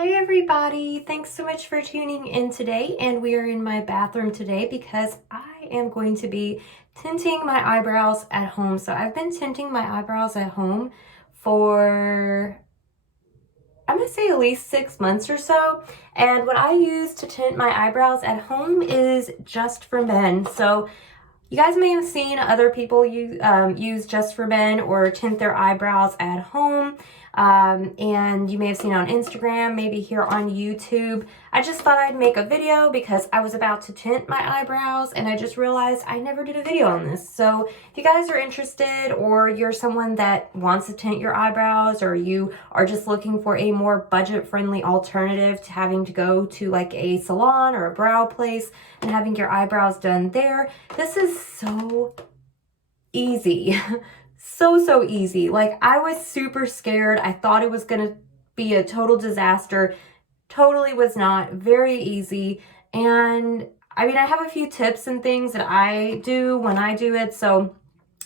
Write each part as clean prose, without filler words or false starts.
Hey everybody, thanks so much for tuning in today, and we are in my bathroom today because I am going to be tinting my eyebrows at home. So I've been tinting my eyebrows at home for, I'm gonna say, at least 6 months or so. And what I use to tint my eyebrows at home is Just for Men. So you guys may have seen other people use Just for Men or tint their eyebrows at home. And you may have seen it on Instagram, maybe here on YouTube. I just thought I'd make a video because I was about to tint my eyebrows and I just realized I never did a video on this. So if you guys are interested, or you're someone that wants to tint your eyebrows, or you are just looking for a more budget-friendly alternative to having to go to like a salon or a brow place and having your eyebrows done there, this is so easy. So easy. Like, I was super scared. I thought it was gonna be a total disaster. Totally was not. Very easy. And I mean, I have a few tips and things that I do when I do it, so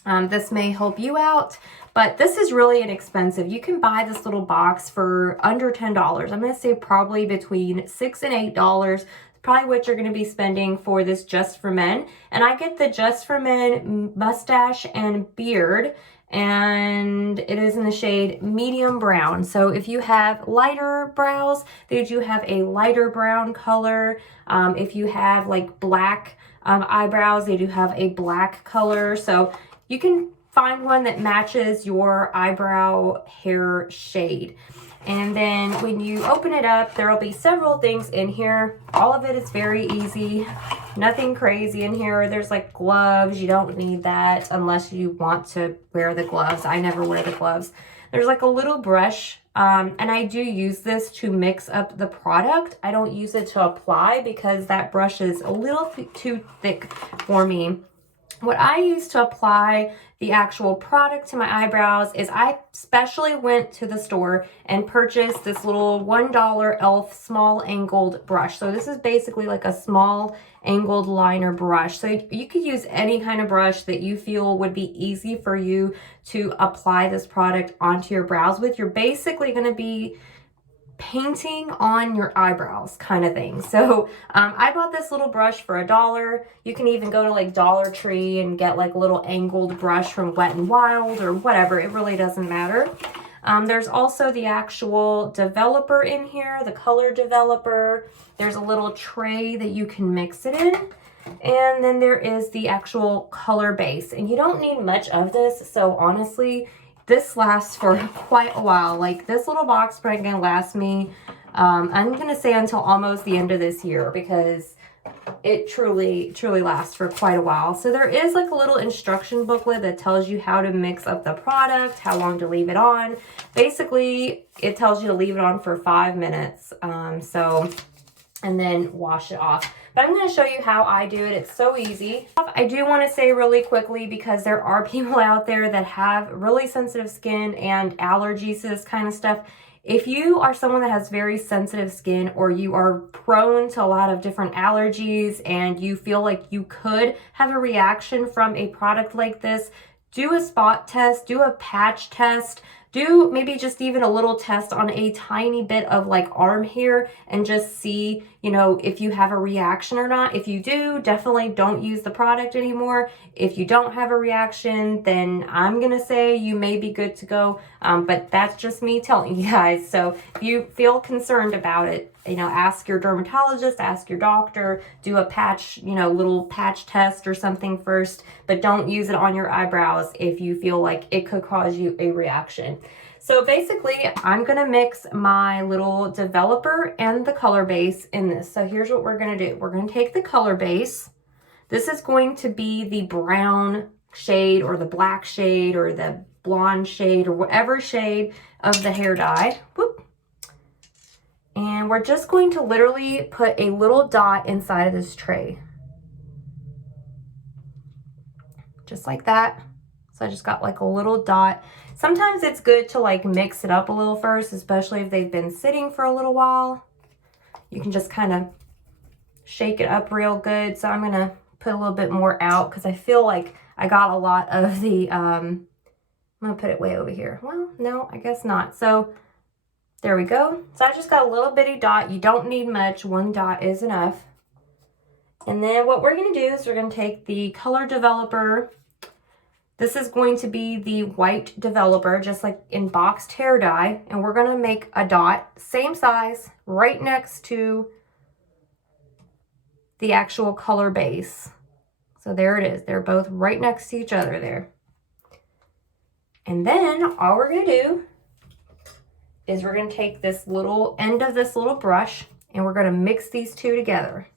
this may help you out. But this is really inexpensive. You can buy this little box for under $10. I'm gonna say probably between $6 and $8. Probably what you're going to be spending for this Just for Men. And I get the Just for Men mustache and beard, and it is in the shade medium brown. So if you have lighter brows, they do have a lighter brown color. If you have like black eyebrows, they do have a black color. So you can find one that matches your eyebrow hair shade. And then when you open it up, there will be several things in here. All of it is very easy. Nothing crazy in here. There's like gloves. You don't need that unless you want to wear the gloves. I never wear the gloves. There's like a little brush. And I do use this to mix up the product. I don't use it to apply because that brush is a little too thick for me. What I use to apply the actual product to my eyebrows is I specially went to the store and purchased this little $1 e.l.f. small angled brush. So this is basically like a small angled liner brush. So you could use any kind of brush that you feel would be easy for you to apply this product onto your brows with. You're basically going to be painting on your eyebrows kind of thing. So I bought this little brush for $1. You can even go to like Dollar Tree and get like a little angled brush from Wet n Wild or whatever. It really doesn't matter. There's also the actual developer in here, the color developer. There's a little tray that you can mix it in. And then there is the actual color base. And you don't need much of this. So honestly, this lasts for quite a while. Like, this little box is probably gonna last me, I'm gonna say until almost the end of this year, because it truly lasts for quite a while. So there is like a little instruction booklet that tells you how to mix up the product, how long to leave it on. Basically, it tells you to leave it on for 5 minutes. And then wash it off. But I'm going to show you how I do it. It's so easy. I do want to say really quickly, because there are people out there that have really sensitive skin and allergies to this kind of stuff. If you are someone that has very sensitive skin, or you are prone to a lot of different allergies and you feel like you could have a reaction from a product like this, do a spot test, do a patch test. Do maybe just even a little test on a tiny bit of like arm hair and just see, you know, if you have a reaction or not. If you do, definitely don't use the product anymore. If you don't have a reaction, then I'm going to say you may be good to go. But that's just me telling you guys. So if you feel concerned about it, you know, ask your dermatologist, ask your doctor, do a patch, you know, little patch test or something first, but don't use it on your eyebrows if you feel like it could cause you a reaction. So basically, I'm gonna mix my little developer and the color base in this. So here's what we're gonna do. We're gonna take the color base. This is going to be the brown shade or the black shade or the blonde shade or whatever shade of the hair dye. Whoop. And we're just going to literally put a little dot inside of this tray. Just like that. So I just got like a little dot. Sometimes it's good to like mix it up a little first, especially if they've been sitting for a little while. You can just kind of shake it up real good. So I'm going to put a little bit more out because I feel like I got a lot of the, I'm going to put it way over here. Well, no, I guess not. So There we go. So I just got a little bitty dot. You don't need much. One dot is enough. And then what we're going to do is we're going to take the color developer. This is going to be the white developer, just like in boxed hair dye. And we're going to make a dot, same size, right next to the actual color base. So there it is. They're both right next to each other there. And then all we're going to do is we're going to take this little end of this little brush and we're going to mix these two together.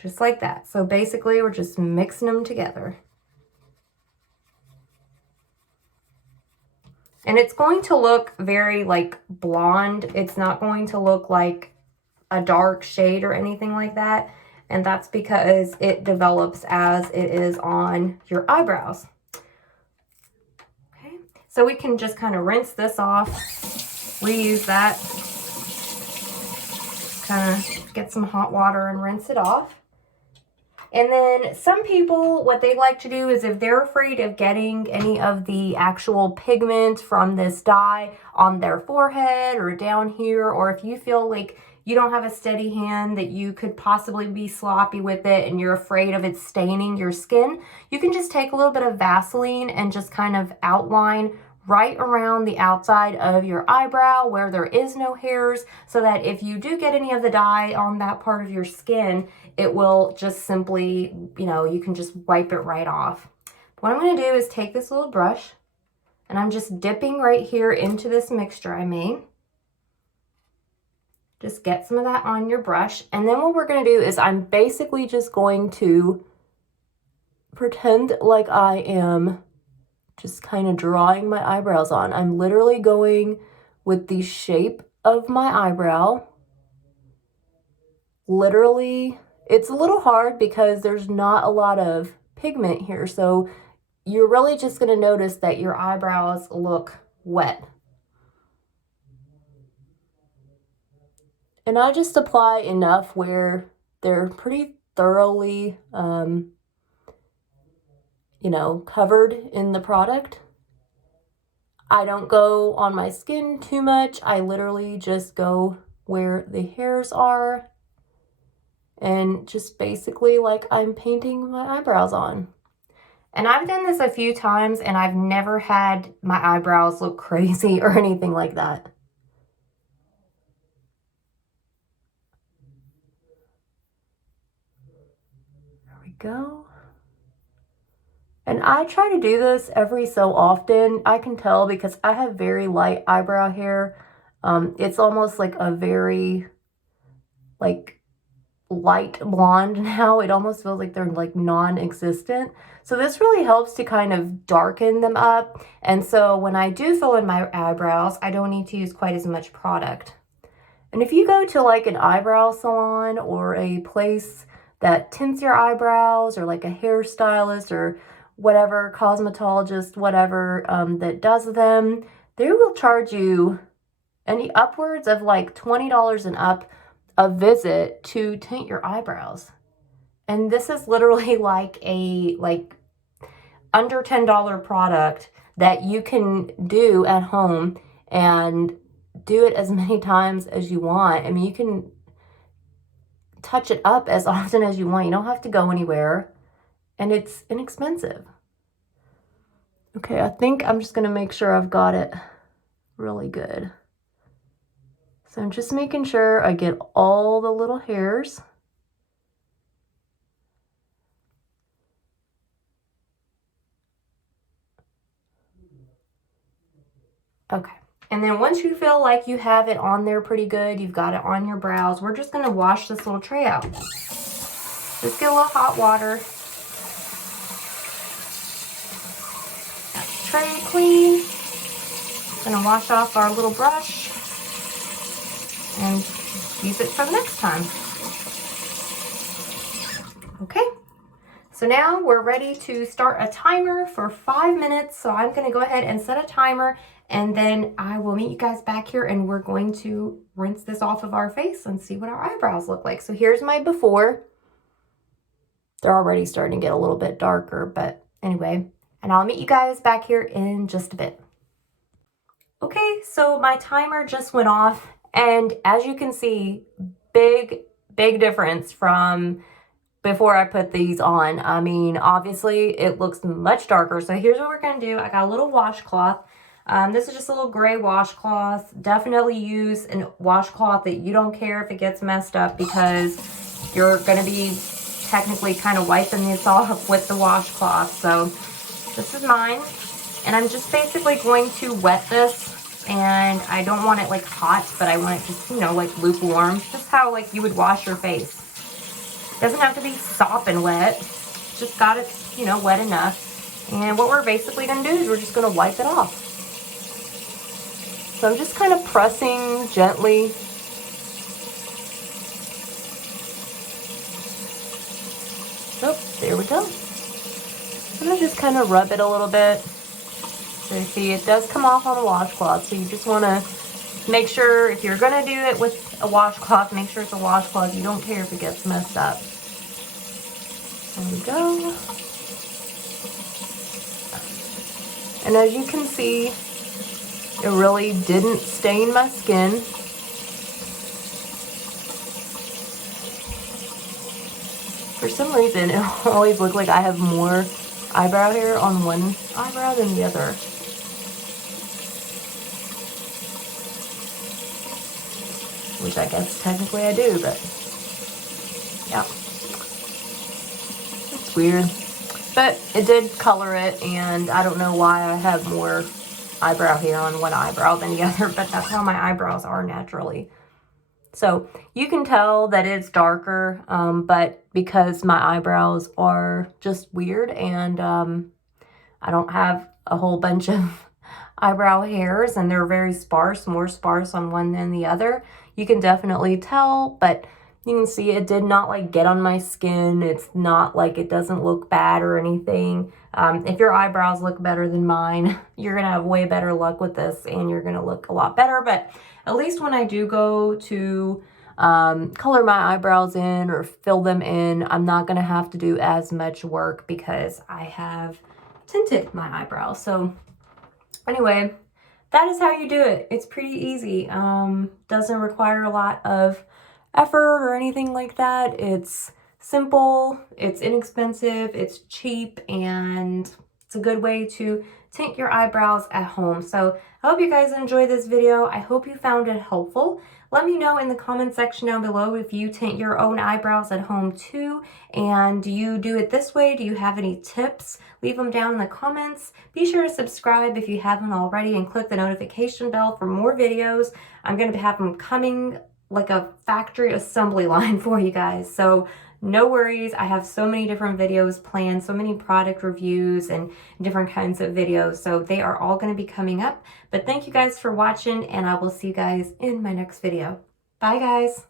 Just like that. So basically we're just mixing them together. And it's going to look very like blonde. It's not going to look like a dark shade or anything like that. And that's because it develops as it is on your eyebrows. Okay, so we can just kind of rinse this off, reuse that, kind of get some hot water and rinse it off. And then some people, what they like to do is if they're afraid of getting any of the actual pigment from this dye on their forehead or down here, or if you feel like you don't have a steady hand, that you could possibly be sloppy with it and you're afraid of it staining your skin, you can just take a little bit of Vaseline and just kind of outline right around the outside of your eyebrow where there is no hairs, so that if you do get any of the dye on that part of your skin, it will just simply, you know, you can just wipe it right off. What I'm going to do is take this little brush and I'm just dipping right here into this mixture I made. Just get some of that on your brush. And then what we're going to do is I'm basically just going to pretend like I am just kind of drawing my eyebrows on. I'm literally going with the shape of my eyebrow. Literally, it's a little hard because there's not a lot of pigment here. So you're really just going to notice that your eyebrows look wet. And I just apply enough where they're pretty thoroughly, you know, covered in the product. I don't go on my skin too much. I literally just go where the hairs are and just basically like I'm painting my eyebrows on. And I've done this a few times and I've never had my eyebrows look crazy or anything like that. Go. And I try to do this every so often. I can tell because I have very light eyebrow hair. It's almost like a very like light blonde now. It almost feels like they're like non-existent. So this really helps to kind of darken them up. And so when I do fill in my eyebrows, I don't need to use quite as much product. And if you go to like an eyebrow salon or a place that tints your eyebrows, or like a hairstylist or whatever, cosmetologist, whatever, that does them, they will charge you any upwards of like $20 and up a visit to tint your eyebrows. And this is literally like a under $10 product that you can do at home and do it as many times as you want. I mean, you can touch it up as often as you want. You don't have to go anywhere, and it's inexpensive. Okay, I think I'm just gonna make sure I've got it really good. So I'm just making sure I get all the little hairs. Okay. And then once you feel like you have it on there pretty good, you've got it on your brows, we're just going to wash this little tray out. Just get a little hot water. Got the tray clean. Going to wash off our little brush and use it for the next time. Okay. So now we're ready to start a timer for 5 minutes. So I'm going to go ahead and set a timer, and then I will meet you guys back here and we're going to rinse this off of our face and see what our eyebrows look like. So here's my before. They're already starting to get a little bit darker, but anyway, and I'll meet you guys back here in just a bit. Okay, so my timer just went off, and as you can see, big difference from before I put these on. I mean, obviously it looks much darker. So here's what we're gonna do. I got a little washcloth. This is just a little gray washcloth. Definitely use a washcloth that you don't care if it gets messed up, because you're gonna be technically kind of wiping this off with the washcloth. So this is mine, and I'm just basically going to wet this. And I don't want it like hot, but I want it just, you know, like lukewarm. Just how like you would wash your face. Doesn't have to be sopping wet. Just got it, you know, wet enough. And what we're basically gonna do is we're just gonna wipe it off. So I'm just kind of pressing gently. Oh, there we go. I'm gonna just kind of rub it a little bit. So you see, it does come off on a washcloth, so you just want to make sure, if you're going to do it with a washcloth, make sure it's a washcloth. You don't care if it gets messed up. There we go. And as you can see, it really didn't stain my skin. For some reason, it always looks like I have more eyebrow hair on one eyebrow than the other. Which I guess technically I do, but yeah. It's weird. But it did color it, and I don't know why I have more eyebrow hair on one eyebrow than the other, but that's how my eyebrows are naturally. So you can tell that it's darker, but because my eyebrows are just weird, and I don't have a whole bunch of eyebrow hairs, and they're very sparse, more sparse on one than the other. You can definitely tell, but you can see it did not like get on my skin. It's not like it doesn't look bad or anything. If your eyebrows look better than mine, you're gonna have way better luck with this, and you're gonna look a lot better. But at least when I do go to color my eyebrows in or fill them in, I'm not gonna have to do as much work because I have tinted my eyebrows. So anyway, that is how you do it. It's pretty easy. Doesn't require a lot of effort or anything like that. It's simple, it's inexpensive, it's cheap, and it's a good way to tint your eyebrows at home. So I hope you guys enjoyed this video. I hope you found it helpful. Let me know in the comment section down below if you tint your own eyebrows at home too, and do you do it this way? Do you have any tips? Leave them down in the comments. Be sure to subscribe if you haven't already, and click the notification bell for more videos. I'm going to have them coming like a factory assembly line for you guys. So no worries, I have so many different videos planned, so many product reviews and different kinds of videos. So they are all going to be coming up. But thank you guys for watching, and I will see you guys in my next video. Bye guys.